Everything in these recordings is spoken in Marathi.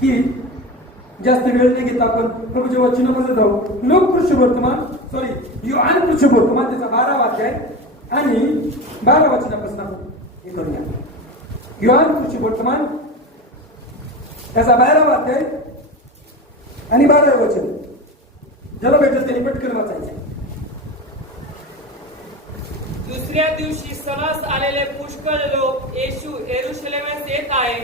की जास्त वेळ नाही घेता आपण प्रभूच्या वचनामध्ये जाऊ. लोककृष्ण वर्तमान योहान कृष्ण वर्तमान त्याचा 12वा अध्याय आणि 12 वचनापासून आपण हे करूया. योहान कृष्ण वर्तमान त्याचा 12वा अध्याय आणि 12वे वचन. ज्याला भेटलं त्यांनी पटकन वाचायचं. दुसऱ्या दिवशी सणास आलेले पुष्कळ लोक येशू येरुशलेमेस येत आहे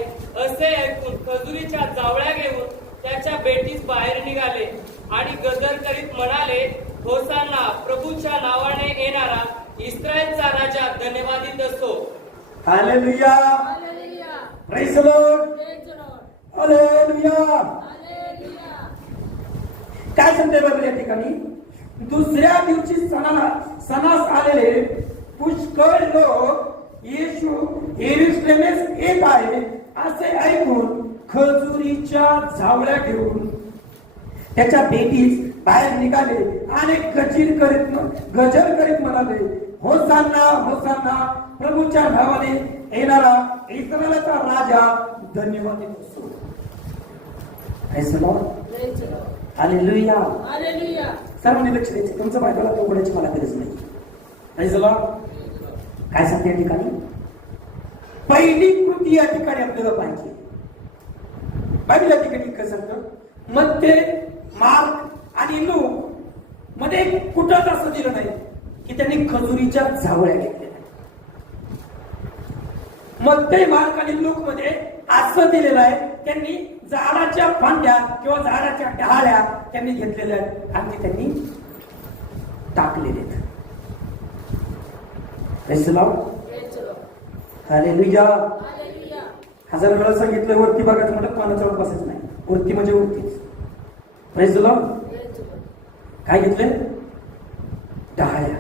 असे ऐकून खजुरीच्या जावळ्या घेऊन त्याच्या भेटीस बाहेर निघाले आणि गजर करीत म्हणाले, होसाना, प्रभूच्या नावाने येणारा इस्रायलचा राजा धन्यवादित असो. Hallelujah, praise the Lord, hallelujah. काय सांगते बाबा या ठिकाणी? दुसऱ्या दिवशी सणास आलेले पुष्कळ लोक येशू येरुशलेमेस येत आहे असे ऐकून खजुरीच्या झावळ्या घेऊन त्याच्या भेटीस बाहेर निघाले आणि गजर करीत म्हणाले, होसाना, होसाना, प्रभूच्या नावाने येणारा इस्रायलचा राजा धन्यवादित असो. Praise the Lord, hallelujah. सर्वांनी लक्ष द्यायचं. तुमचं बायबलला उघडायची मला गरज नाही. Praise the Lord. काय सांगते या ठिकाणी? पहिली कृती या ठिकाणी आपल्याला पाहिजे. बायबल या ठिकाणी काय सांगतं? मत्ते, मार्क आणि लूक मध्ये कुठंच असं दिलं नाही की त्यांनी खजुरीच्या झावळ्या घेतल्या. मत्ते, मार्क आणि लूक मध्ये असं दिलेलं आहे त्यांनी झाडाच्या फांद्या किंवा झाडाच्या डहाळ्या त्यांनी घेतलेल्या आहेत आणि त्यांनी टाकलेले आहेत. Praise the Lord, hallelujah. हजार वेळा सांगितलं वरती बघायचं म्हटलं पानाच्या वर बसायचं नाही. वरती म्हणजे वरतीच. Praise the Lord. काय घेतले? डहाळ्या.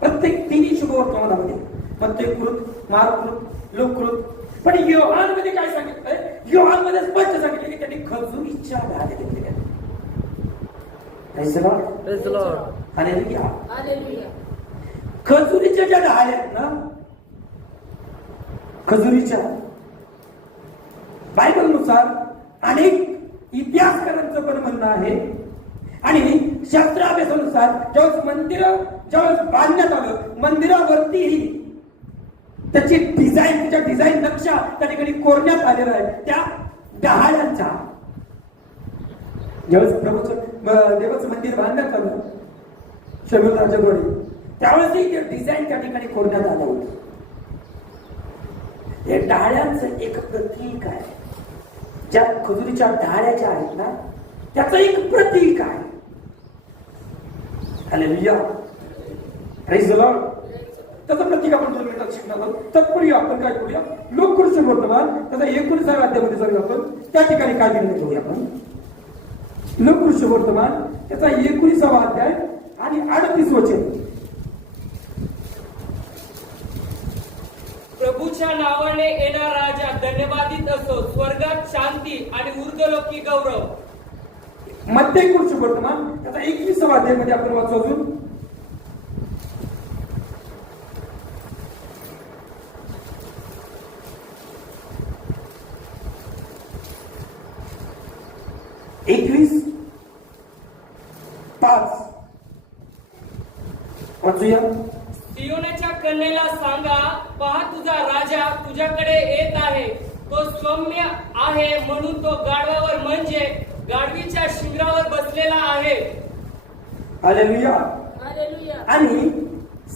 प्रत्येक तिन्ही शुभवर्तमानामध्ये प्रत्येक कृत, मार्क कृत, लोक कृत. पण योहान मध्ये काय सांगितलंय? योहान मध्ये स्पष्ट सांगितलं की त्यांनी खजुरीच्या डहाळ्या घेतलेल्या. Praise the Lord, praise the Lord, hallelujah. खजुरीच्या ज्या डहाळ्या आहेत ना, खजुरीच्या बायबलनुसार अनेक इतिहासकारांचं पण म्हणणं आहे आणि शास्त्र अभ्यासानुसार ज्यावेळेस बांधण्यात आलं मंदिरावरती त्याची डिझाईन नक्षा त्या ठिकाणी कोरण्यात आलेला आहे त्या डहाळ्यांचा. ज्यावेळेस देवाचं मंदिर बांधण्यात आलं शमीर राजाद्वारे त्यावेळेस ते डिझाईन त्या ठिकाणी कोरण्यात आलं होतं. हे डहाळ्यांचं एक प्रतीक आहे. ज्या खजुरीच्या डहाळ्या ज्या आहेत ना त्याचं एक प्रतीक आहे. Hallelujah, praise the Lord. त्याचं प्रतीक आपण 2 मिनिटात शिकणार आहोत. तत्पूर्वी आपण काय करूया? लोककृष्ण वर्तमान त्याचा 19व्या अध्यायामध्ये जाऊया आपण. त्या ठिकाणी काय निर्णय घेऊया आपण? लोककृष्ण वर्तमान त्याचा 19वा अध्याय आणि 38 वचन. प्रभूच्या नावाने येणारा राजा धन्यवादित असो. स्वर्गात शांती आणि ऊर्ध्वलोकी गौरव. मत्ते कृष्ण वर्तमान त्याचा 21वा अध्याय मध्ये आपण वाचू. अजून 21:5 वाचूया. सियोनाच्या कन्येला सांगा, पहा तुझा राजा तुझ्याकडे येत आहे. तो सौम्य आहे म्हणून तो गाढवावर म्हणजे गाढवीच्या शिंगरावर बसलेला आहे. हालेलुया. आणि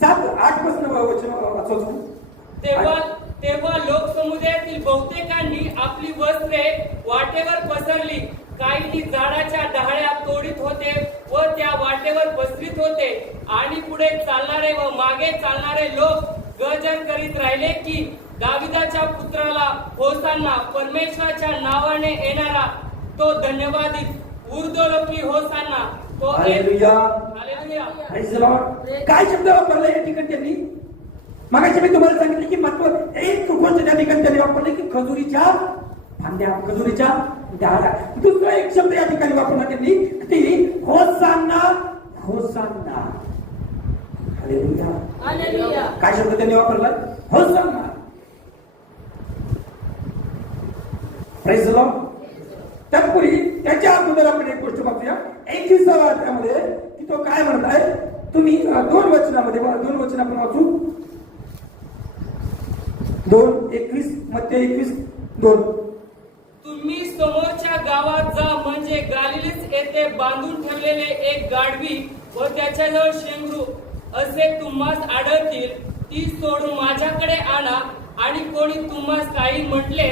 7-8 पासून वचन वाचू. तेव्हा लोकसमुदायातील बहुतेकांनी आपली वस्त्रे वाटेवर पसरली. काहींनी झाडाच्या डहाळ्या तोडीत होते व त्या वाटेवर पसरीत होते आणि पुढे चालणारे व मागे चालणारे लोक गजर करीत राहिले की दाविदाच्या पुत्राला होसाना, परमेश्वराच्या नावाने येणारा तो धन्यवादित, ऊर्ध्वलोकी होसाना तो. Hallelujah, hallelujah. Praise the Lord. काय शब्द वापरला या ठिकाणी त्यांनी? मगाशी मी तुम्हाला सांगितले की महत्व एक गोष्ट त्या ठिकाणी त्यांनी वापरले की खजुरीच्या फांद्या, खजुरीच्या डहाळ्या. दुसरा एक शब्द या ठिकाणी वापरला त्यांनी ती होसाना, होसाना. Hallelujah, hallelujah. काय शब्द त्यांनी वापरला? होसाना. Praise the Lord. तत्पूर्वी त्याच्या अगोदर आपण एक गोष्ट बघूया 21व्या अध्यायामध्ये की तो काय म्हणत आहे. तुम्ही दोन वचन आपण वाचू. 2:21 मत्ते 21:2. तुम्ही समोरच्या गावात जा, म्हणजे गालिलीस येथे बांधून ठेवलेले एक गाढवी व त्याच्याजवळ शेंगरू असे तुम्हास आढळतील, ती सोडून माझ्याकडे आणा. आणि कोणी तुम्हास काही म्हटले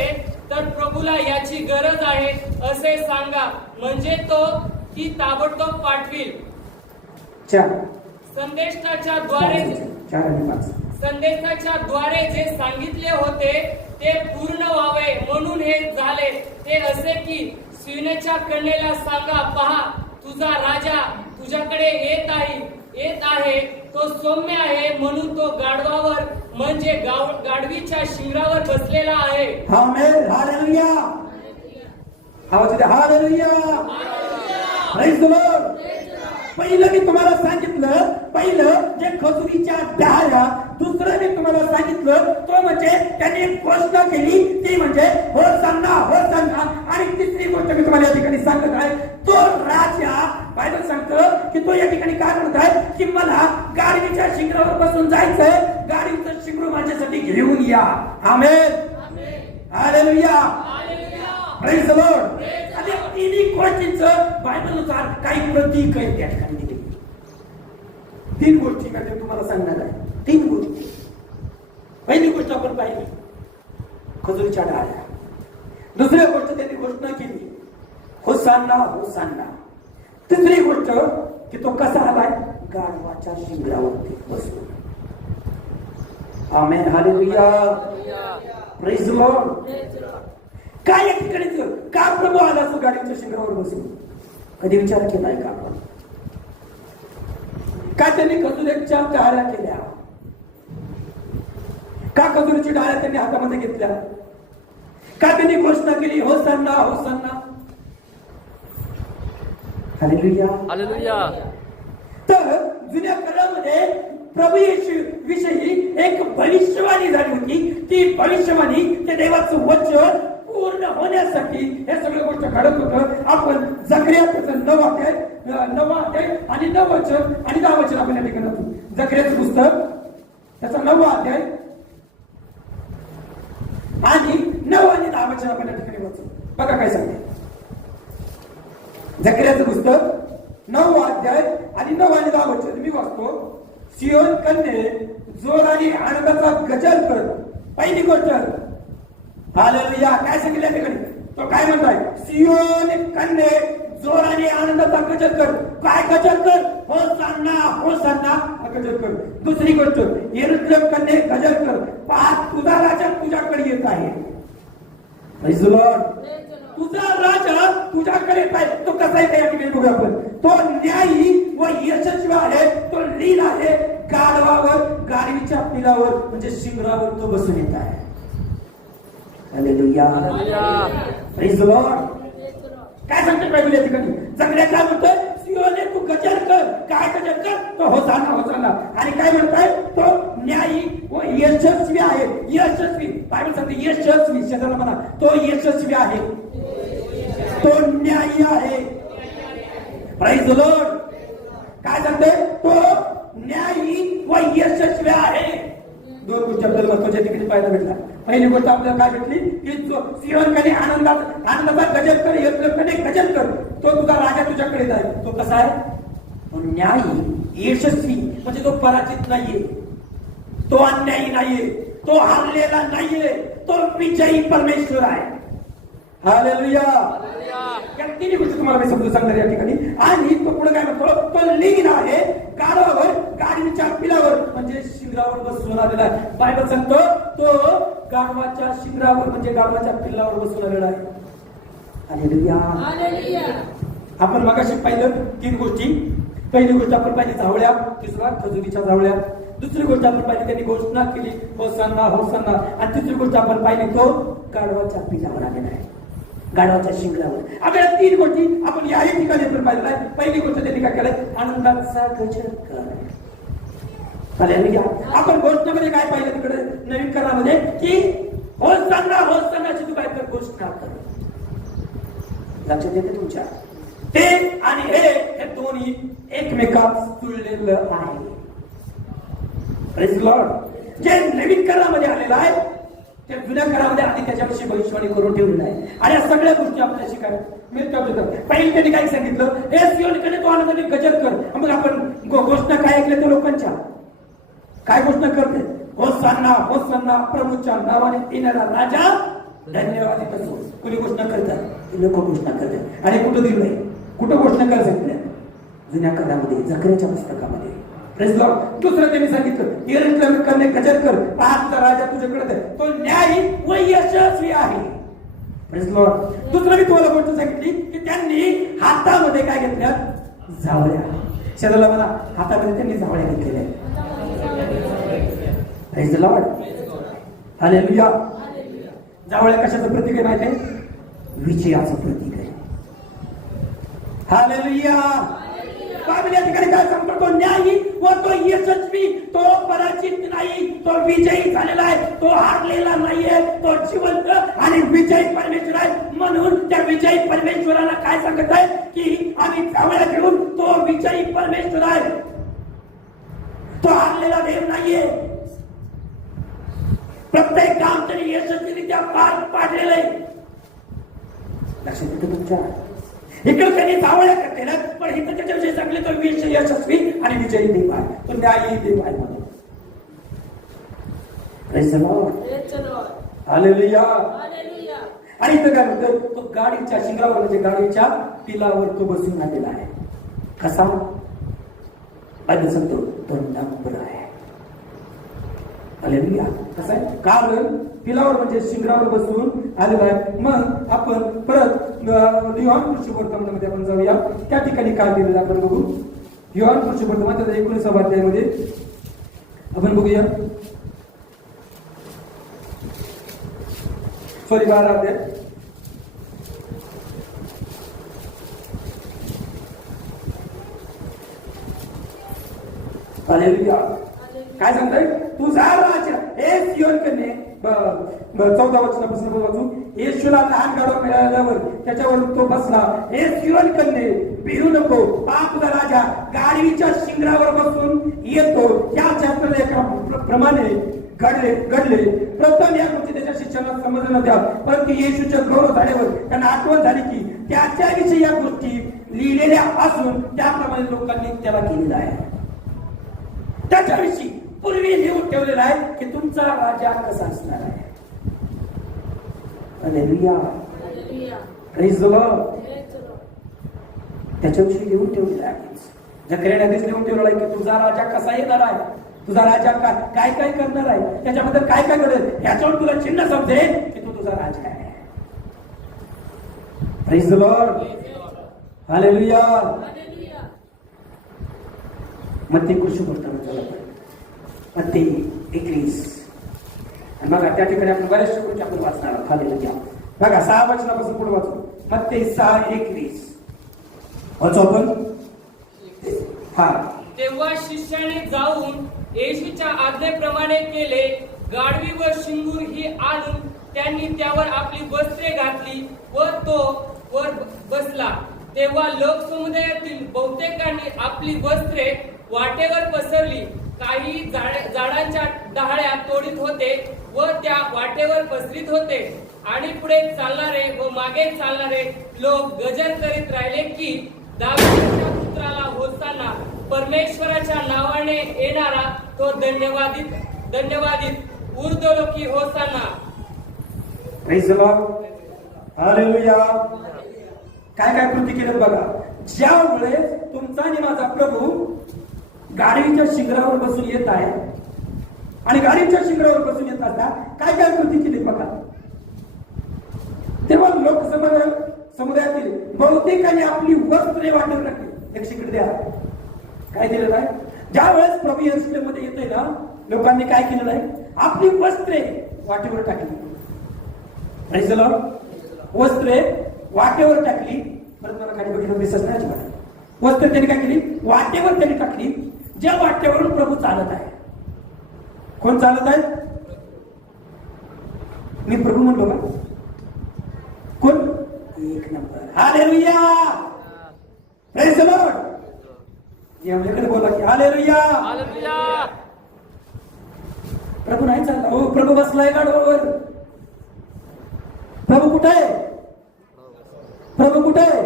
तर प्रभूला याची गरज आहे असे सांगा, म्हणजे तो ती ताबडतोब पाठवील. 4 संदेशाच्या द्वारे जे सांगितले होते ते पूर्ण व्हावे म्हणून हे झाले. ते असे की सियोनाच्या कन्येला सांगा, पहा तुझा राजा तुझ्याकडे येत आहे. तो सौम्य आहे म्हणून तो गाढवावर म्हणजे गाढवीच्या शिंगरावर बसलेला आहे. आमेन. हालेलुया. आवाज द्या. हालेलुया. Praise the Lord. पहिलं मी तुम्हाला सांगितलं, पहिलं जे खजुरीच्या डहाळ्या, दुसरं मी तुम्हाला सांगितलं तो म्हणजे त्यांनी एक घोषणा केली ती म्हणजे होसान्ना होसान्ना. आणि तिसरी गोष्ट मी तुम्हाला या ठिकाणी सांगत आहे, तो राजा बायबल सांगतं की तो या ठिकाणी काय म्हणत आहे की मला गाढवीच्या शिंगरावर बसून जायचंय, गाढवीचं शिंगरू माझ्यासाठी घेऊन या. आमेन. हालेलुया. Praise the Lord. आणि तिन्ही गोष्टींचं बायबलनुसार काही प्रतीक आहे त्या ठिकाणी दिले. 3 गोष्टी मी तुम्हाला सांगणार आहे. 3 गोष्टी. पहिली गोष्ट आपण पाहिली खजुरीच्या डहाळ्या. दुसरी गोष्ट त्यांनी घोषणा केली होसान्ना होसान्ना. तिसरी गोष्ट की तो कसा आलाय, गाढवाच्या शिंगरावरती बसून. आमेन. हालेलुया. Praise the Lord. काय या ठिकाणी का प्रभू आला तो गाडीच्या शिंगरावर बसून? कधी विचार केलाय का आपण? का त्यांनी खजुरीच्या डहाळ्या केल्या? का खजुरीची डहाळ्या त्यांनी हातामध्ये घेतल्या? का त्यांनी घोषणा केली होसान्ना होसान्ना? हालेलुया. हालेलुया. तर जुन्या काळामध्ये प्रभू येशू विषयी एक भविष्यवाणी झाली होती. ती भविष्यवाणी ते देवाचं वचन पूर्ण होण्यासाठी हे सगळं गोष्ट घडत होतं. आपण जकरियाचं 9 अध्याय आणि 9 वचन आणि 10 वचन आपण या ठिकाणी जकरियाचं पुस्तक त्याचा 9वा अध्याय आणि 9 आणि 10 वचन आपण या ठिकाणी वाचू. बघा काय सांगते जकरियाचं पुस्तक 9वा अध्याय आणि 9 आणि 10 वचन मी वाचतो. सियोन कन्ये जोराने आनंदाचा गजर कर. पहिली गोष्ट हालेलुया. काय सांगितलं ठिकाणी? तो काय म्हणताय? सियोन कन्ये जोराने आनंदाचा गजर कर. काय गजर कर? होसान्ना होसान्ना गजर कर. दुसरी गोष्ट यरूशलेम कन्ये गजर कर, पहा तुझा राजा तुझ्याकडे येत आहे. Praise the Lord. तुझा राजा तुझ्याकडे येत आहे. तो कसा येत या ठिकाणी बघूया आपण. तो न्यायी व यशस्वी आहे. तो लीन आहे. गाढवावर गाढवीच्या पिलावर म्हणजे शिंगरावर तो बसून येत आहे. हालेलुया. Praise the Lord. काय सांगते बायबल या ठिकाणी? जकरिया काय म्हणतोय? सियोने तू गजर कर. काय गजर कर? तो होसान्ना होसान्ना. आणि काय म्हणताय? तो न्यायी व यशस्वी आहे. यशस्वी बायबल सांगते यशस्वी. शेजारला म्हणा तो यशस्वी आहे, तो न्यायी आहे. Praise the Lord. काय सांगते? तो न्यायी व यशस्वी आहे. 2 गोष्टी आपल्याला महत्वाच्या ठिकाणी पाहायला भेटला. पहिली गोष्ट आपल्याला काय भेटली की सियोन कन्ये आनंदाचा गजर कर, यरूशलेम कन्ये गजर कर. तो तुझा राजा तुझ्याकडे जाईल. तो कसा आहे? तो न्यायी यशस्वी म्हणजे तो पराजित नाहीये, तो अन्यायी नाहीये, तो हारलेला नाहीये, तो विजयी परमेश्वर आहे. हालेलुया. या तिन्ही गोष्टी तुम्हाला मी समजून सांगणार या ठिकाणी. आणि तो पुढे काय म्हणतो? तो लीन आहे. गाढवावर गाढवीच्या पिलावर म्हणजे शिंगरावर बसून आलेला आहे. बायबल सांगतो तो गाढवाच्या शिंगरावर म्हणजे गाढवाच्या पिल्लावर बसून आलेला आहे. हालेलुया. आपण मगाशी पाहिलं 3 गोष्टी. पहिली गोष्ट आपण पाहिली झावळ्या, तिसरा खजुरीच्या झावळ्या. दुसरी गोष्ट आपण पाहिली त्यांनी घोषणा केली होसान्ना होसान्ना. आणि तिसरी गोष्ट आपण पाहिली तो गाढवाच्या पिलावर आलेला आहे, गाढवाच्या शिंगरावर. आपल्याला 3 गोष्टी आपण याही ठिकाणी आपण पाहिलेल्या आहे. पहिली गोष्ट त्यांनी काय केलंय? आनंदाचा गजर कर. हालेलुया. आपण घोषणामध्ये काय पाहिलं तिकडे नवीन करारामध्ये की होसान्ना होसान्नाची तू काय कर? घोषणा कर. लक्षात येते तुमच्या? ते आणि हे दोन्ही एकमेकात जुळलेलं आहे. Praise Lord. जे नवीन करारामध्ये आलेलं आहे ते जुन्या करारामध्ये आधी त्याच्याविषयी भविष्यवाणी करून ठेवलेलं आहे. आणि या सगळ्या गोष्टी आपल्याला शिकायला मिळतात. पहिले त्यांनी काय सांगितलं, हे सियोनकडे तो आनंदाने गजर कर. मग आपण घोषणा काय ऐकल्या त्या लोकांच्या? काय घोषणा करते? होसाना होसाना, प्रभूच्या नावाने येणारा राजा धन्यवादित असो. कोणी घोषणा करतात? लोक घोषणा करतात. आणि कुठं दिलंय? कुठं घोषणा करायला सांगितल्या? जुन्या करारामध्ये, जकरियाच्या पुस्तकामध्ये. Praise Lord. दुसरं त्यांनी सांगितलं, यरूशलेमकडे गजर कर, पहा तुझा राजा तुझ्याकडे आहे, तो न्यायी व यशस्वी आहे. Praise Lord. दुसरं मी तुम्हाला गोष्ट सांगितली की त्यांनी हातामध्ये काय घेतल्या? जावळ्या. शेजारला मला, हातामध्ये त्यांनी जावळ्या घेतलेल्या. Praise Lord. हालेलुया. जावळ्या कशाचं प्रतीक आहे माहिती आहे? विजयाचं प्रतीक आहे. हालेलुया. या ठिकाणी काय सांगतो? तो न्यायी व तो यशस्वी, तो पराजित नाही, तो विजयी झालेला आहे, तो हारलेला नाहीये, तो जिवंत आणि विजयी परमेश्वर आहे. म्हणून त्या विजयी परमेश्वराला काय सांगत आहे की आम्ही जावळ्या घेऊन, तो विजयी परमेश्वर आहे, तो हारलेला देव नाहीये. प्रत्येक काम त्यांनी यशस्वीरित्या पार पाडलेलं आहे. लक्षात येतं तुमच्या? इकडे त्यांनी जावळ्या करते, पण इथं त्याच्याविषयी सांगले तो यशस्वी आणि विजयी देव आहे, तो न्यायी देव आहे. म्हणून प्रेज द लॉर्ड. हालेलुया. आणि इथं काय म्हणतं? तो गाडीच्या शिंगरावर, म्हणजे गाडीच्या पिलावर तो बसून आलेला आहे. कसा? बायबल सांगतो तो नम्र आहे. हालेलुया. कसं आहे? कारण पिलावर म्हणजे शिंगरावर बसून आलेला आहे. मग आपण परत योहान पुरुषवर्तमानामध्ये आपण जाऊया. त्या ठिकाणी काय दिलेलं आपण बघू. योहान पुरुषवर्तमान त्याच्या 19व्या अध्यायामध्ये आपण बघूया. 12 अध्याय. हालेलुया. काय सांगताय? तुझा राजा हे सियोनकडे 14 वचनापासून वाचू. येशूला लहान गाढव मिळाल्यावर त्याच्यावर तो बसला. हे सियोनकडे भिरू नको, पहा तुझा राजा गाडीच्या शिंगरावर बसून येतो. या चॅप्टरला प्रमाणे घडले. प्रथम या गोष्टी त्याच्या शिष्यांना समजण्यात द्या. परंतु येशूच्या गौरव झाल्यावर त्यांना आठवण झाली की त्याच्याविषयी या गोष्टी लिहिलेल्या असून त्याप्रमाणे लोकांनी त्याला केलेला आहे. त्याच्याविषयी पूर्वी लिहून ठेवलेला आहे की तुमचा राजा कसा असणार आहे. हालेलुया. Praise the Lord. त्याच्याविषयी लिहून ठेवलेला आहे. जकरियाने आधीच लिहून ठेवलेला आहे की तुझा राजा कसा येणार आहे, तुझा राजा काय काय करणार आहे, त्याच्याबद्दल काय काय घडेल, ह्याच्यावर तुला चिन्ह समजेल की तू तुझा राजा आहे. Praise the Lord. हालेलुया. मत्ती कृषी पुस्तकात मत्ती 21 आणि बघा त्या ठिकाणी आपण बऱ्याचशा गोष्टी आपण वाचणार आहोत. हालेलुया. बघा 6 वचनापासून पुढे वाचू. मत्ती 6:21 वाचू आपण. हा. तेव्हा शिष्याने जाऊन येशूच्या आज्ञेप्रमाणे केले. गाढवी व शिंगूर ही आणून त्यांनी त्यावर आपली वस्त्रे घातली व तो वर बसला. तेव्हा लोकसमुदायातील बहुतेकांनी आपली वस्त्रे वाटेवर पसरली. काही झाडांच्या डहाळ्या तोडीत होते व त्या वाटेवर पसरीत होते. आणि पुढे चालणारे व मागे चालणारे लोक गजर करीत राहिले की दावीदाच्या पुत्राला होसाना, परमेश्वराच्या नावाने येणारा तो धन्यवादित ऊर्ध्वलोकी hosanna. Praise the Lord. Hallelujah. काय काय कृती केलं बघा. ज्यामुळे तुमचा आणि माझा प्रभू गाडीच्या शिंगरावर बसून येत आहे आणि गाडीच्या शिंगरावर बसून येत असता काय काय कृती केली बघा. तेव्हा समुदायातील बहुतेकांनी आपली वस्त्रे वाटून टाकली. एक शिकड द्या. काय केलेलं आहे? ज्या वेळेस प्रभू यरूशलेममध्ये येतोय ना, लोकांनी काय केलेलं आहे? आपली वस्त्रे वाटेवर टाकली. Praise the Lord. वस्त्रे वाटेवर टाकली. परत मला खाली बघितलं दिसत नाही अजिबात. वस्त्रे त्यांनी काय केली? वाटेवर त्यांनी टाकली. ज्या वाटेवरून प्रभू चालत आहे. कोण चालत आहे? मी प्रभू म्हणलो का? कोण? एक number. Hallelujah, praise the Lord. याकडे बोला की हालेलुया. हालेलुया. प्रभू नाही चालला. हो, प्रभू बसलाय गाढवावर. प्रभू कुठे आहे? प्रभू कुठे आहे?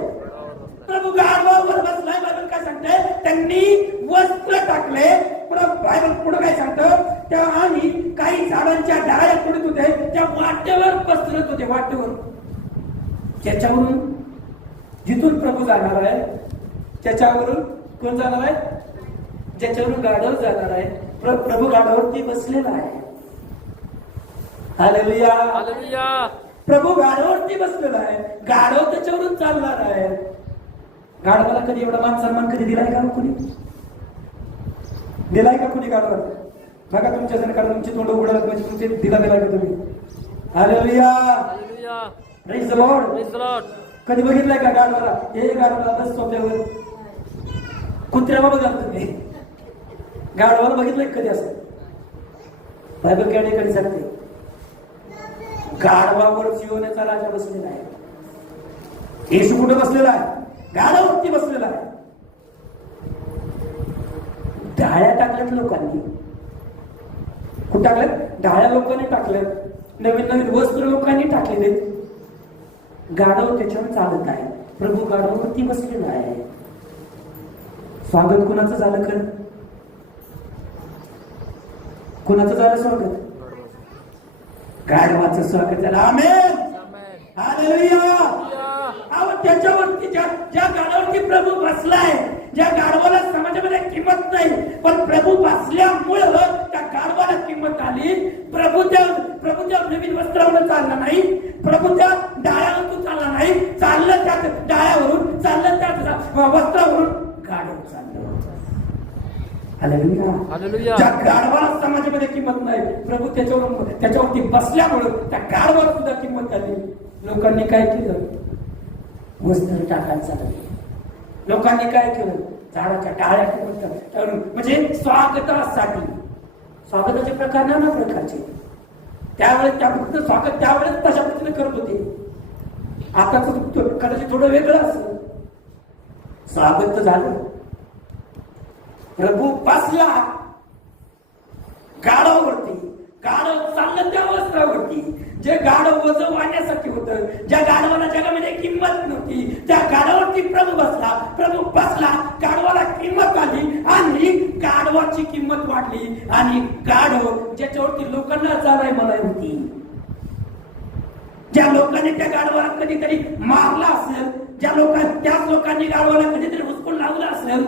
प्रभू गाढवावर बसलाय. बायबल काय सांगते? त्यांनी वस्त्र टाकले. बायबल पुढे काय सांगतं? तेव्हा आणि काही झाडांच्या डाळ्या पडत होते, त्या वाटेवर पसरत होते. वाटेवर, त्याच्यावरून जिथून प्रभू जाणार आहे त्याच्यावरून कोण जाणार आहे? ज्याच्यावरून गाढव जाणार आहे. प्रभू गाढवावरती बसलेला आहे. Hallelujah, hallelujah. प्रभू गाढवावरती बसलेला आहे. गाढव त्याच्यावरून चालणार आहे. गाढवाला कधी एवढा मान सन्मान कधी दिलाय का? कोणी दिलाय का? कोणी गाढवाला? बघा तुमच्या जण कारण तुमची तोंड उघडत म्हणजे तुमचे दिला दिलाय का तुम्ही? Hallelujah, hallelujah. Praise the Lord. Praise the Lord. कधी बघितलंय का गाढवाला? हे गाढवाला बस सोप्यावर कुत्र्याला बघा तुम्ही. गाढवाला बघितलंय कधी असं? बायबल काय ठिकाणी सांगते गाढवावर जीवनाचा राजा बसलेला आहे. येशू कुठे बसलेला आहे? गाढवावरती बसलेला आहे. डाळ्या टाकल्यात लोकांनी. कुठं टाकल्यात? डाळ्या लोकांनी टाकल्यात. नवीन नवीन वस्त्र लोकांनी टाकलेले. गाढव त्याच्यावर चालत आहे. प्रभू गाढवावरती बसलेला आहे. स्वागत कुणाचं झालं? खरं कुणाचं झालं स्वागत? गाढवाचं स्वागत झालं. आमेन, हालेलुया. त्याच्यावरती ज्या गाढवावरती प्रभू बसलाय, ज्या गाढवाला समाजामध्ये किंमत नाही, पण प्रभू बसल्यामुळं त्या गाढवाला किंमत आली. प्रभू त्या नवीन वस्त्रावर चालला नाही. प्रभू त्या डाळ्यावरून चालला नाही. चाललं त्या डाळ्यावरून, चाललं त्या वस्त्रावरून. गाढव चाललं. Hallelujah, hallelujah. ज्या गाढवाला समाजामध्ये किंमत नाही, प्रभू त्याच्यावरती बसल्यामुळं त्या गाढवाला सुद्धा किंमत आली. लोकांनी काय केलं? वस्त्र टाकायला चालले. लोकांनी काय केलं? झाडाच्या टाळ्या म्हणजे स्वागतासाठी. स्वागताचे प्रकार नाना प्रकारचे. त्यावेळेस त्या फक्त स्वागत त्यावेळेस तशा पद्धतीने करत होते. आता कदाचित थोडं वेगळं असं. स्वागत तर झालं. प्रभू बसला गाढवावरती. गाढव चाललं त्या वस्त्रावरती. जे गाढव वजन वाढण्यासाठी होतं, ज्या गाढवाला जगामध्ये किंमत नव्हती, त्या गाढवावरती प्रभू बसला. प्रभू बसला, गाढवाला किंमत आली आणि गाढवाची किंमत वाढली. आणि गाढव ज्याच्यावरती लोकांना चालाय मला होती, ज्या लोकांनी त्या गाढवाला कधीतरी मारला असेल, त्याच लोकांनी गाढवाला कधीतरी हुसकून लावलं असेल,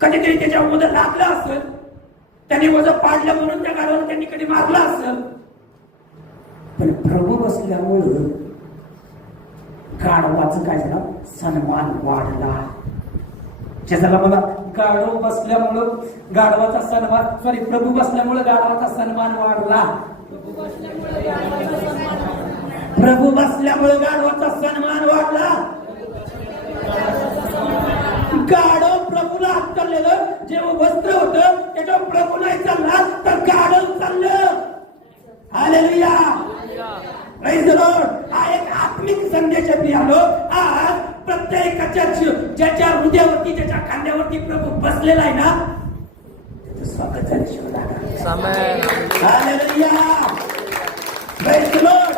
कधीतरी त्याच्या वजन लागलं असेल, त्यांनी वजन पाडलं म्हणून त्या गाढवाला त्यांनी कधी मारलं असेल. पण प्रभू बसल्यामुळं गाढवाचं काय झालं? सन्मान वाढला. ज्याला मला गाढव बसल्यामुळं गाढवाचा सन्मान, प्रभू बसल्यामुळं गाढवाचा सन्मान वाढला. प्रभू बसल्यामुळे गाढवाचा सन्मान वाढला. गाढव प्रभूला हात चाललेलं जेव्हा वस्त्र होतं त्याच्यावर प्रभू नाही चालला तर गाढव चाललं. Hallelujah, praise the Lord. हा एक आत्मिक संदेश मी आलो आज प्रत्येकाच्या ज्याच्या हृदयावरती, ज्याच्या खांद्यावरती प्रभू बसलेला आहे ना, त्याचं स्वागत झाल्याशिवाय. Hallelujah, praise the Lord.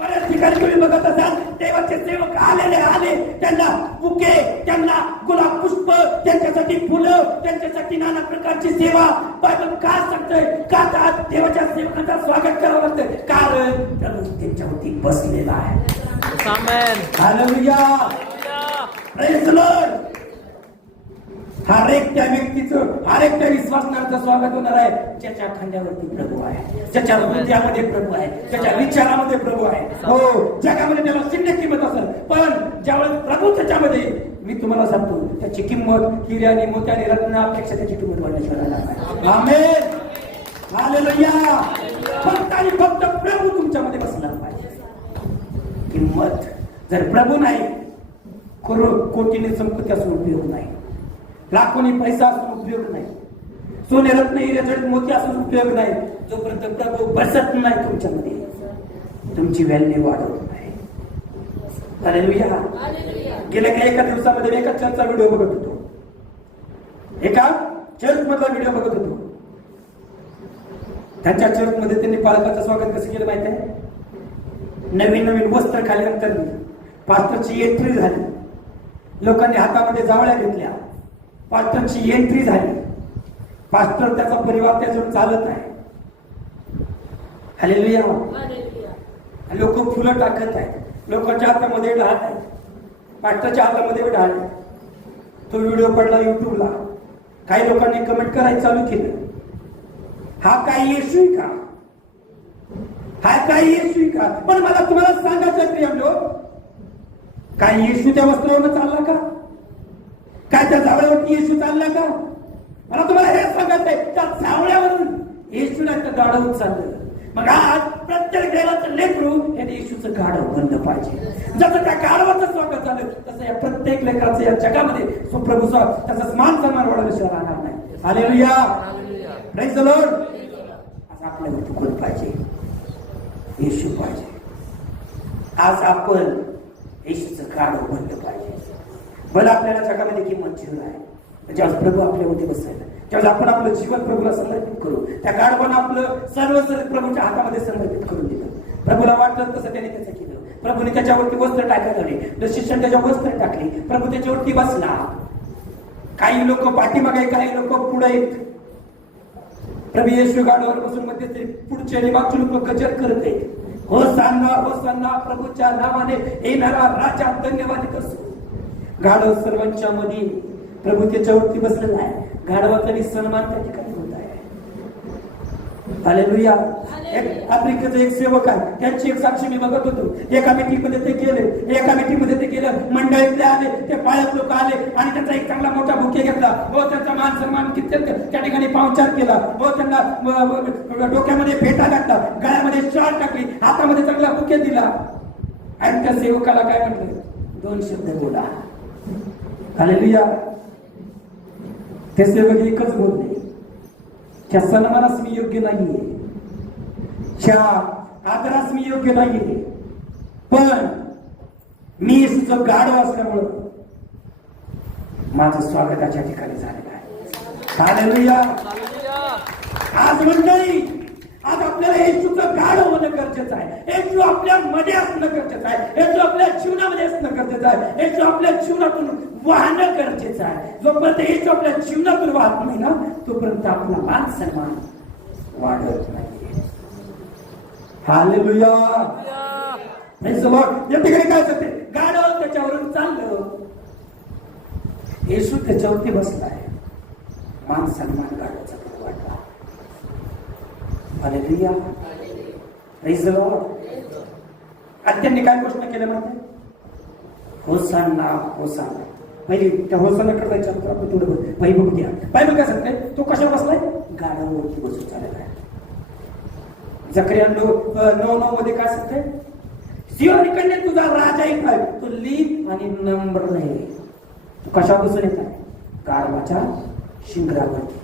बऱ्याच ठिकाणी तुम्ही बघत असाल देवाचे सेवक आले, त्यांना बुके, त्यांना गुलाब पुष्प, त्यांच्यासाठी फुलं, त्यांच्यासाठी नाना प्रकारची सेवा. बायबल काय सांगतोय? का देवाच्या सेवकांचा स्वागत करावं लागतं? कारण त्यांच्यावरती बसलेला आहे. Hallelujah, praise the Lord. हर एक त्या व्यक्तीचं, हर एक त्या विश्वासणाचं स्वागत होणार आहे ज्याच्या खांद्यावरती प्रभू आहे, ज्याच्या हृदयामध्ये प्रभू आहे, ज्याच्या विचारामध्ये प्रभू आहे. हो, जगामध्ये त्याला शून्य किंमत असेल, पण ज्यावेळेस प्रभू त्याच्यामध्ये, मी तुम्हाला सांगतो त्याची किंमत हिऱ्याने मोत्याने रत्नापेक्षा त्याची किंमत वाढण्याची. आमेन, हालेलुया. फक्त आणि फक्त प्रभू तुमच्यामध्ये बसला पाहिजे. किंमत जर प्रभू नाही, कोटीने संपत्ती असून उपयोग नाही, लाखोनी पैसा असून उपयोग नाही, सोने रत्न हिरे जड मोती असून उपयोग नाही. जोपर्यंत प्रभू बसत नाही तुमच्यामध्ये, तुमची व्हॅल्यू वाढत नाही. हालेलुया. गेल्या काही एका दिवसामध्ये मी एका चर्चचा व्हिडिओ बघत होतो. एका चर्च मधला व्हिडिओ बघत होतो. त्यांच्या चर्च मध्ये त्यांनी पालकाचं स्वागत कसं केलं माहिती आहे? नवीन नवीन वस्त्र खाल्यानंतर पास्टरची एंट्री झाली. लोकांनी हातामध्ये जावळ्या घेतल्या. पास्टरची एंट्री झाली. पास्टर त्याचा परिवार त्याच्यावर चालत आहे. हालेलुया. लोक फुलं टाकत आहेत. लोकांच्या हातामध्ये ढाल आहे. पास्टरच्या हातामध्ये ढाल आहे. तो व्हिडिओ पडला युट्यूबला. काही लोकांनी कमेंट करायला चालू केलं, हा काय येशू आहे का? हा काय येशू आहे का? पण मला तुम्हाला सांगायचं प्रिय लोक, काय येशू त्या वस्त्रावर चालला का? काय त्या जावळ्यावरती येशू चालला का? मला तुम्हाला हे सांगायचंय, त्या जावळ्यावरून येशूला त्या गाढव चाललं. मग आज प्रत्येक देवाचं लेकरू हे येशूचं गाढव बनलं पाहिजे. जसं त्या गाढवाचं स्वागत झालं तसं या प्रत्येक लेकराचं या जगामध्ये सुप्रभू त्याचा मान सन्मान वाढवल्याशिवाय राहणार नाही. हालेलुया. Praise the Lord. आज आपल्यावरती कोण पाहिजे? येशू पाहिजे. आज आपण येशूचं गाढव बनलं पाहिजे. भलं आपल्याला जगामध्ये किंमत जीवन आहे. ज्यावेळेस प्रभू आपल्यामध्ये बसायला, त्यावेळेस आपण आपलं जीवन प्रभूला समर्पित करू. त्या गाढवानं आपलं सर्व प्रभूच्या हातामध्ये समर्पित करून दिलं. प्रभूला वाटलं तसं त्याने त्याचं केलं. प्रभूने त्याच्यावरती वस्त्र टाकायला लावले. शिष्य त्याच्या वस्त्र टाकले. प्रभू त्याच्यावरती बसला. काही लोक पाठीमागे, काही लोक पुढे आहेत. प्रभू येशू गाढवावर बसून मध्ये पुढचे आणि मागचे लोक गजर करत आहेत. होसाना होसाना, प्रभूच्या नावाने येणारा राजा धन्यवाद असो. गाढव सर्वांच्या मध्ये प्रभू त्याच्यावरती बसलेला आहे. गाढवाचा सन्मान त्या ठिकाणी होत आहे. हालेलुया. आफ्रिकेचा एक सेवक आहे, त्यांची एक साक्षी मी बघत होतो. एका मीटिंगमध्ये ते केलं. मंडळीतले आले, ते पाळत लोक आले आणि त्यांचा एक चांगला मोठा बुके घेतला. व त्यांचा मान सन्मान त्या ठिकाणी पाहुणचार केला. व त्यांना डोक्यामध्ये फेटा घातला, गळ्यामध्ये शाल टाकली, हातामध्ये चांगला बुके दिला. आणि त्या सेवकाला काय म्हटलं? 2 शब्द बोला. हालेलुया. ते सेवक एकच बोलले, त्या सन्मानास मी योग्य नाहीये, त्या आदरास मी योग्य नाहीये, पण मी येशूचं गाढव असल्यामुळं माझं स्वागताच्या ठिकाणी झालेलं आहे. हालेलुया. आज मंडळी, आज आपल्याला येशूचं गाढव होणं गरजेचं आहे. येशू आपल्या मध्ये असणं गरजेचं आहे. येशू आपल्या जीवनामध्ये असणं गरजेचं आहे. येशू आपल्या जीवनातून वाहणं गरजेचं आहे. जोपर्यंत येशू आपल्या जीवनातून वाहत नाही ना, तोपर्यंत आपला मान सन्मान वाढत नाही. हालेलुया. Praise the Lord. या ठिकाणी काय होते? गाढव त्याच्यावरून चाललं, येशू त्याच्यावरती बसलाय. मान सन्मान गाढवाचा वाढला. हालेलुया. Praise the Lord. आज त्यांनी काय घोषणा केल्या माहिती? होसाना होसाना. पहिली त्या होसानाकडे जायच्या नंतर आपण थोडं बायबल बघूया. बायबल काय सांगते? तो कशावर बसलाय? गाढवावरती बसून चाललेला आहे. जकरिया 9:9 मध्ये काय सांगते? सियोनीकडे तुझा राजा येत आहे, तो लीन आणि नम्र आहे. तो कशावर बसून येत आहे? गाढवाच्या शिंगरावरती.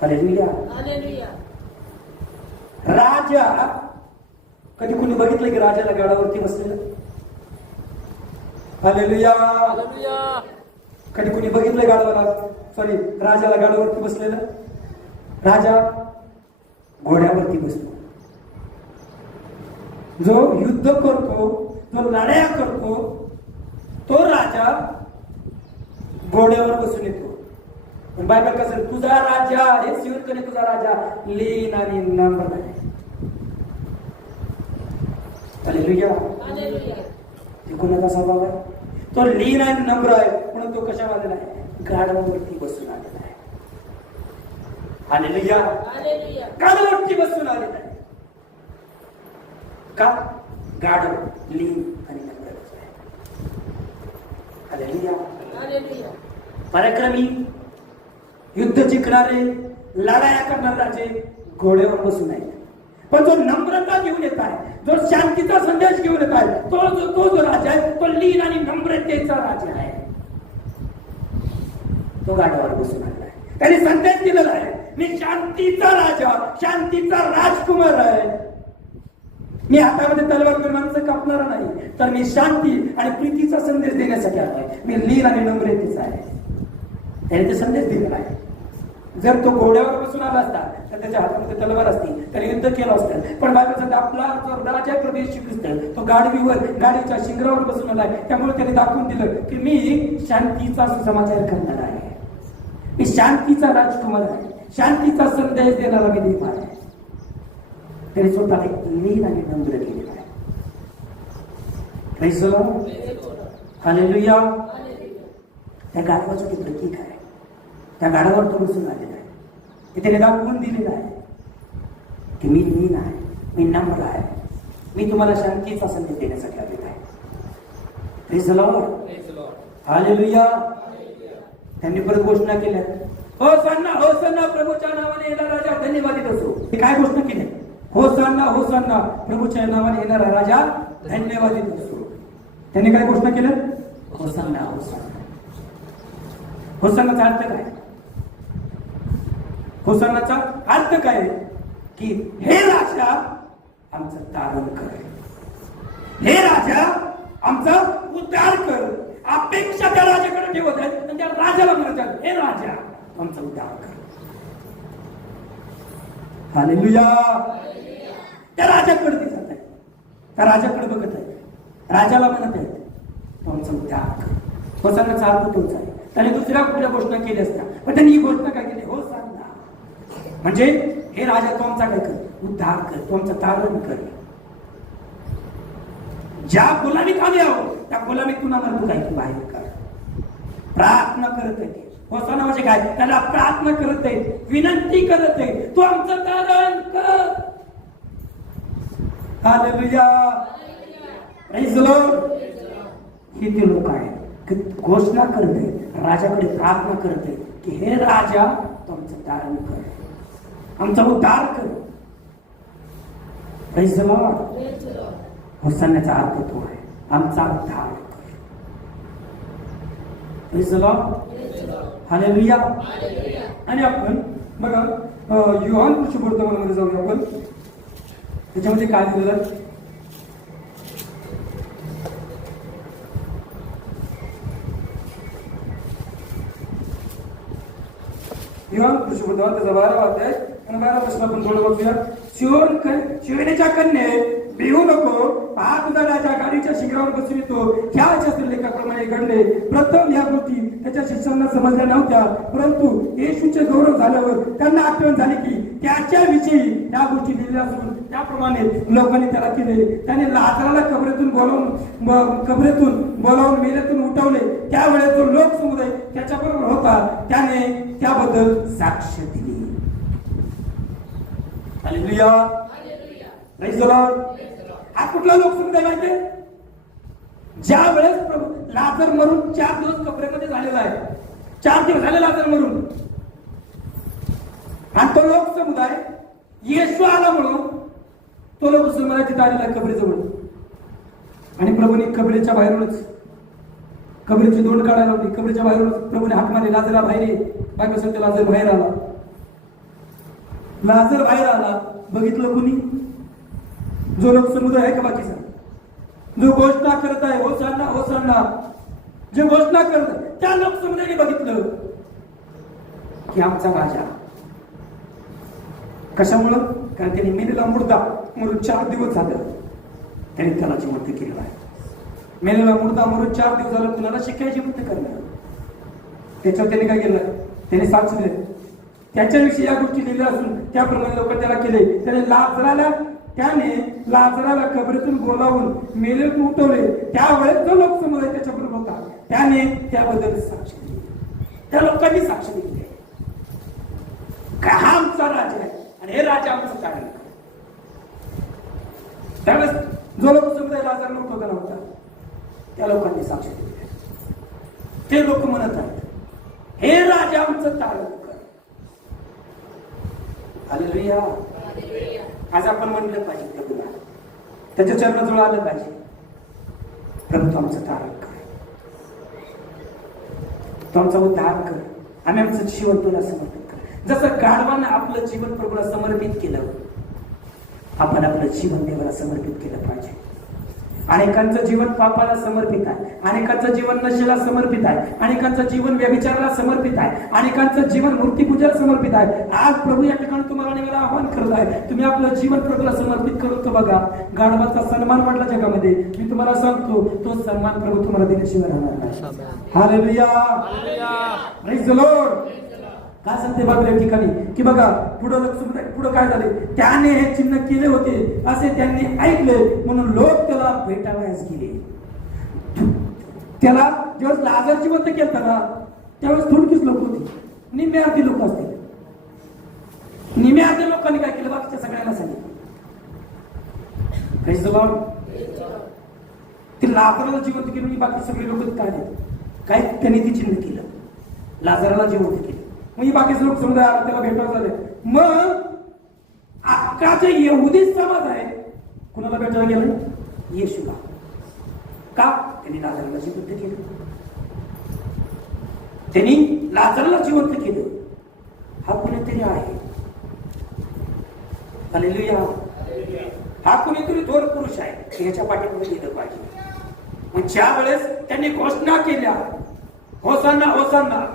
हालेलुया. हालेलुया. राजा, कधी कुणी बघितलं की राजाला गाढवावरती बसलेलं? हालेलुया. कधी कुणी बघितलं राजाला गाढवावरती बसलेलं? राजा घोड्यावरती बसतो. जो युद्ध करतो, जो लढाया करतो, तो राजा घोड्यावर बसून येतो. पण बायबल कसं? तुझा राजा, हे सियोनकडे तुझा राजा लीन आणि नम्र आहे. हालेलुया. ते कोणाचा स्वभाव आहे? तो लीन आणि नम्र आहे. म्हणून तो कशावर आलेला आहे? गाढवावरती बसून आलेला आहे. हालेलुया. गाढवावरती बसून आलेला आहे. का? गाढव लीन आणि नम्र आहे. हालेलुया. पराक्रमी, युद्ध जिंकणारे, लढाया करणारे राजे घोड्यावर बसून आहेत. पण जो नम्रता घेऊन येत आहे, जो शांतीचा संदेश घेऊन येत आहे, तो जो राजा आहे, तो लीन आणि नम्रतेचा राजा आहे. तो गाढवावर बसून आलेला आहे. त्याने संदेश दिलेला आहे, मी शांतीचा राजा, शांतीचा राजकुमार आहे. मी हातामध्ये तलवार घेऊन माणसं कापणार नाही, तर मी शांती आणि प्रीतीचा संदेश देण्यासाठी आलोय. मी लीन आणि नम्रतेचा आहे. त्याने ते संदेश दिलेला आहे. जर तो घोड्यावर बसून आला असता तर त्याच्या हातामध्ये तलवार असती, त्याने युद्ध केलं असतं. पण बायबल सांगते आपला जो राजा प्रदेश ख्रिस्त तो गाडीच्या शिंगरावर बसून आलाय. त्यामुळे त्याने दाखवून दिलं की मी शांतीचा सुसमाचार करणार आहे, मी शांतीचा राजकुमार आहे, शांतीचा संदेश देणारा मी देव आहे. त्याने स्वतःला लीन आणि नम्र केलेला आहे. Praise the Lord, hallelujah. त्या गाढवाचं ते प्रतीक आहे. त्या गाढवावर तो बसून आलेला आहे. ते त्याने दाखवून दिलेलं आहे की मी लीन आहे, मी नम्र आहे, मी तुम्हाला शांतीचा संदेश देण्यासाठी आलेला आहे. Praise the Lord, hallelujah. त्यांनी परत घोषणा केल्या, होसाना होसाना प्रभूच्या नावाने येणारा राजा धन्यवादित असो. हे काय घोषणा केली? होसाना होसाना प्रभूच्या नावाने येणारा राजा धन्यवादित असो. त्यांनी काय घोषणा केलं? होसाना होसाना. होसानाचा अर्थ काय? होसानाचा अर्थ काय? की हे राजा आमचं तारण कर, हे राजा आमचा उद्धार कर. अपेक्षा त्या राजाकडे ठेवत आहेत आणि त्या राजाला म्हणतात हे राजा आमचा उद्धार कर. हालेलुया. त्या राजाकडे ते जात आहेत, त्या राजाकडे बघत आहेत, राजाला म्हणत आहेत तो आमचा उद्धार कर. होसानाचा अर्थ तोच आहे. त्याने दुसऱ्या कुठल्या घोषणा केल्या असत्या, पण त्यांनी ही घोषणा काय केली? होसाना म्हणजे हे राजा तो आमचा काय कर? उद्धार कर, तो आमचा तारण कर. ज्या गुलामीत आम्ही आहोत त्या गुलामीतून आम्हाला तू काय बाहेर कर. प्रार्थना करत आहे. होसाना म्हणजे काय? त्याला प्रार्थना करत आहे, विनंती करत आहे, तू आमचं तारण कर. हालेलुया. Praise the Lord. हे ते लोक आहेत घोषणा करत आहेत, राजाकडे प्रार्थना करत आहेत की हे राजा तो आमचं तारण कर, आमचा उद्धार कर. Praise the Lord. होसान्याचा अर्थ तो आहे आमचा उद्धार कर. Praise the Lord, hallelujah. आणि आपण बघा योहान शुभवर्तमानामध्ये जाऊया आपण. त्याच्यामध्ये काय दिलेलं? योहान शुभवर्तमान त्याचा 12वा अध्याय आणि 12 प्रश्न आपण थोडं बघूया. शिवनेच्या कन्ये भिवू नको, हा तुझा राजा गाडीच्या शिखरावर बसवितो. ह्या लेखाप्रमाणे घडले. प्रथम या गोष्टी त्याच्या शिष्यांना समजल्या नव्हत्या, परंतु येशूचे गौरव झाल्यावर त्यांना आठवण झाली की त्याच्याविषयी या गोष्टी लिहिल्या असून त्याप्रमाणे लोकांनी त्याला केले. त्याने लाजराला कबरेतून बोलावून मेल्यातून उठवले. त्यावेळेस जो लोक समुदाय त्याच्याबरोबर होता त्याने त्याबद्दल साक्ष दिली. हालेलुया. Praise the Lord. हा कुठला लोक समुदाय माहितीये? ज्या वेळेस लाजर मरून 4 दिवस कबरेमध्ये झालेला आहे, 4 दिवस झाले लाजर मरून, आणि तो लोक समुदाय येशू आला म्हणून तो लोक समुदाय तिथे आलेला आहे कबरेजवळ. आणि प्रभूने कबरेच्या बाहेरूनच कबरेची दोंड काढायला होती. कबरेच्या बाहेरूनच प्रभूने हाक मारली, लाजरा बाहेर ये. बायका सांगते लाजर बाहेर आला. लाजर बाहेर आला. बघितलं कुणी? जो लोक समुदाय आहे का बाकीचा, जो घोषणा करत आहे होसाना होसाना, जे घोषणा करत त्या लोक समुदायाने बघितलं की आमचा राजा. कशामुळं? कारण त्यांनी मेलेला मुर्दा मरून 4 दिवस झालं, त्यांनी त्याला जिवंत केलेला आहे. मेलेला मुर्दा मरून 4 दिवस झालं, कुणाला शिकायची जिवंत करणं. त्याच्यावर त्यांनी काय केलं? त्याने साक्ष दिले. त्याच्याविषयी या गोष्टी लिहिल्या असून त्याप्रमाणे लोक त्याला केले. त्याने लाजराला कबरेतून बोलावून मेलेतून उठवले. त्यावेळेस जो लोक समुदाय त्याच्याबरोबर होता त्याने त्याबद्दल साक्ष दिली. त्या लोकांनी साक्ष दिली का हा आमचा राजा आहे आणि हे राजा आमचं कारण. त्यावेळेस जो लोक समुदाय लाजराला उठवता नव्हता त्या लोकांनी साक्ष दिली. ते लोक म्हणत आहेत हे राजा आमचं तारण कर. हालेलुया. आज आपण म्हणलं पाहिजे प्रभूला, त्याच्या चरणाजवळ आलं पाहिजे, प्रभू तो आमचं तारण कर, तो आमचा उद्धार कर. आम्ही आमचं जीवन तुला समर्पित कर. जसं गाढवानं आपलं जीवन प्रभूला समर्पित केलं आपण आपलं जीवन देवाला समर्पित केलं पाहिजे. अनेकांचं जीवन पापाला समर्पित आहे, अनेकांचं जीवन नशेला समर्पित आहे, अनेकांचं जीवन व्यभिचाराला समर्पित आहे, अनेकांचं जीवन मूर्तीपूजेला समर्पित आहे. आज प्रभू या ठिकाणी तुम्हाला आणि मला आव्हान करत आहे, तुम्ही आपलं जीवन प्रभूला समर्पित करून तो बघा. गाढवाचा सन्मान वाटला जगामध्ये, मी तुम्हाला सांगतो तो सन्मान प्रभू तुम्हाला दिल्याशिवाय राहणार नाही. Hallelujah, praise the Lord. काय सांगते बाबा या ठिकाणी की बघा पुढं काय झाले, त्याने हे चिन्ह केले होते असे त्यांनी ऐकले म्हणून लोक त्याला भेटावयास गेले. त्याला जेव्हा लाजर जिवंत केलं ना त्यावेळेस थोडकीच लोक होती, निम्मे अर्धी लोक असतील. निम्मे अर्ध्या लोकांनी काय केलं, बाकीच्या सगळ्यांना सांगितलं. Praise the Lord. ते लाजराला जिवंत केलं, बाकी सगळे लोक काय त्यांनी ते चिन्ह केलं, लाजराला जिवंत केलं. मग बाकीचे लोक समुदाय आला, त्याला भेटायला झाले. मग अख्खाचे यहुदी समाज आहे कुणाला भेटायला गेलं, येशूला. का? त्यांनी लाजराला जिवंत केलं, त्यांनी लाजराला जिवंत केलं. हा कुणीतरी आहे. हालेलुया. हा कुणीतरी थोर पुरुष आहे, याच्या पाठीपुढे गेलं पाहिजे. मग ज्या वेळेस त्यांनी घोषणा केल्या होसाना होसाना,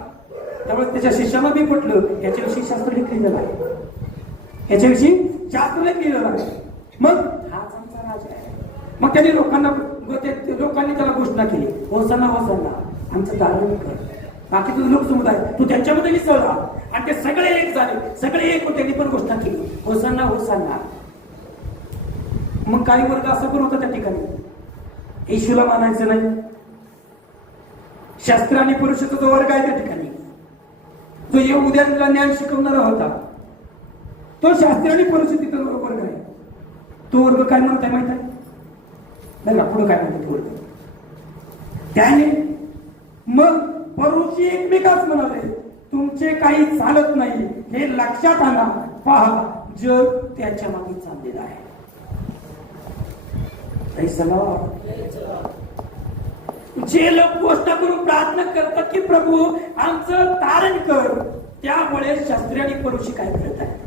त्यामुळे त्याच्या शिष्याला बी पटलं, याच्याविषयी शास्त्र लिहिलेलं आहे, याच्याविषयी शास्त्र लिहिलेलं आहे. मग हाच आमचा राजा आहे. मग त्यांनी लोकांनी त्याला घोषणा केली, होसाना होसाना, आमचं धारण कर. बाकीचे लोक समुदाय तू त्यांच्यामध्ये मिसळला आणि ते सगळे एक झाले, सगळे एक होते. त्यांनी पण घोषणा केली होसाना होसाना. मग काही वर्ग असं पण होता त्या ठिकाणी, येशूला मानायचं नाही. शास्त्र आणि पुरुषाचा जो वर्ग आहे त्या ठिकाणी, जो यहुद्यांना ज्ञान शिकवणारा होता, तो शास्त्री आणि परिस्थितीचा वर्ग आहे. तो वर्ग काय म्हणताय माहित आहे बघा, पुढे काय म्हणतो तो वर्ग. त्याने मग परुषी एकमेकाच म्हणाले, तुमचे काही चालत नाही, हे लक्षात आणा. पहा, जग त्याच्या मागे चाललेलं आहे. जे लोक गोष्ट करून प्रार्थना करतात की प्रभू आमचं तारण कर, त्यामुळे शास्त्री आणि परुषी काय करत आहेत,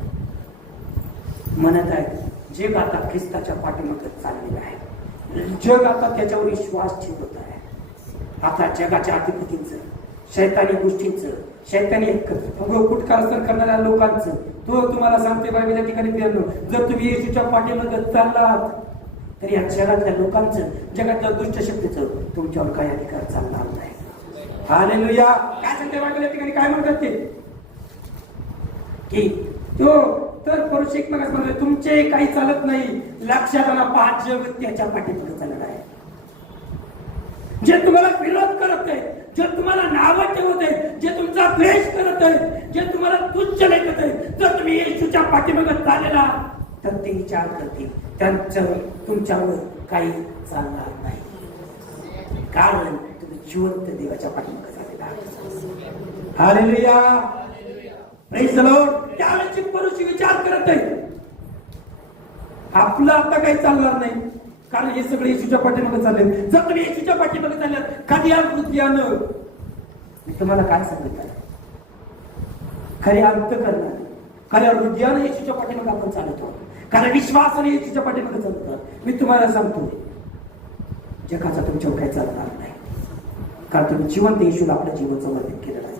म्हणत आहेत जग आता ख्रिस्ताच्या पाठीमागे चाललेलं आहे. जग आता त्याच्यावर विश्वास ठेवत आहे. आता जगाच्या अधिपतींचं, शैतानी गोष्टींचं, शैतानी कुटकारस्थान करणाऱ्या लोकांचं, तो तुम्हाला सांगते बाबा त्या ठिकाणी फिरलो. जर तुम्ही येशूच्या पाठीमागे चाललात तर या जगातल्या लोकांचं, जगातल्या दुष्ट शक्तीचं तुमच्यावर काय अधिकार चालणार नाही. हालेलुया. काय सांगते बाबा त्या ठिकाणी, काय म्हणतात ते की तो तर पुरुष एकमेकांना म्हणले तुमचे काही चालत नाही, लक्षात आणा. पाच जग त्याच्या पाठीमागे चालणार आहे. जे तुम्हाला विरोध करत आहे, जे तुम्हाला नावं ठेवत आहे, जे तुमचा द्वेष करत आहे, जे तुम्हाला तुच्छ लेखत आहे, जर तुम्ही येशूच्या पाठीमागे चाललेला तर ते विचार करतील त्यांच्यावर तुमच्यावर काही चालणार नाही, कारण तुम्ही जिवंत देवाच्या पाठीमागे चाललेला आहात. हालेलुया. Praise the Lord. त्यावेळेची पुरुष विचार करत आहे आपलं आता काही चालणार नाही, कारण हे सगळे येशूच्या पाठीमागे चालले. जर तुम्ही येशूच्या पाठीमागे चालल्यात, खऱ्या हृदयानं मी तुम्हाला काय सांगत आहे, खऱ्या अंतःकरणाने, खऱ्या हृदयानं येशूच्या पाठीमागे आपण चालतो, कारण विश्वासाने येशूच्या पाठीमागे चालतो. मी तुम्हाला सांगतो जगाचा तुमच्यावर काही चालणार नाही, कारण तुम्ही जिवंत येशूला आपलं जीवन समर्पित केलेलं आहे.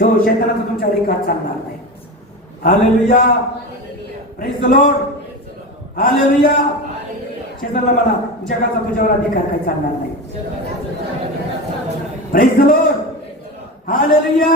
शैतानाचा तुमच्यावर एक हात चालणार नाही. Hallelujah. Praise the Lord. Hallelujah. शेजारला मला जगाचा तुझ्यावर अधिकार काही चालणार नाही. Praise the Lord. हालेलुया.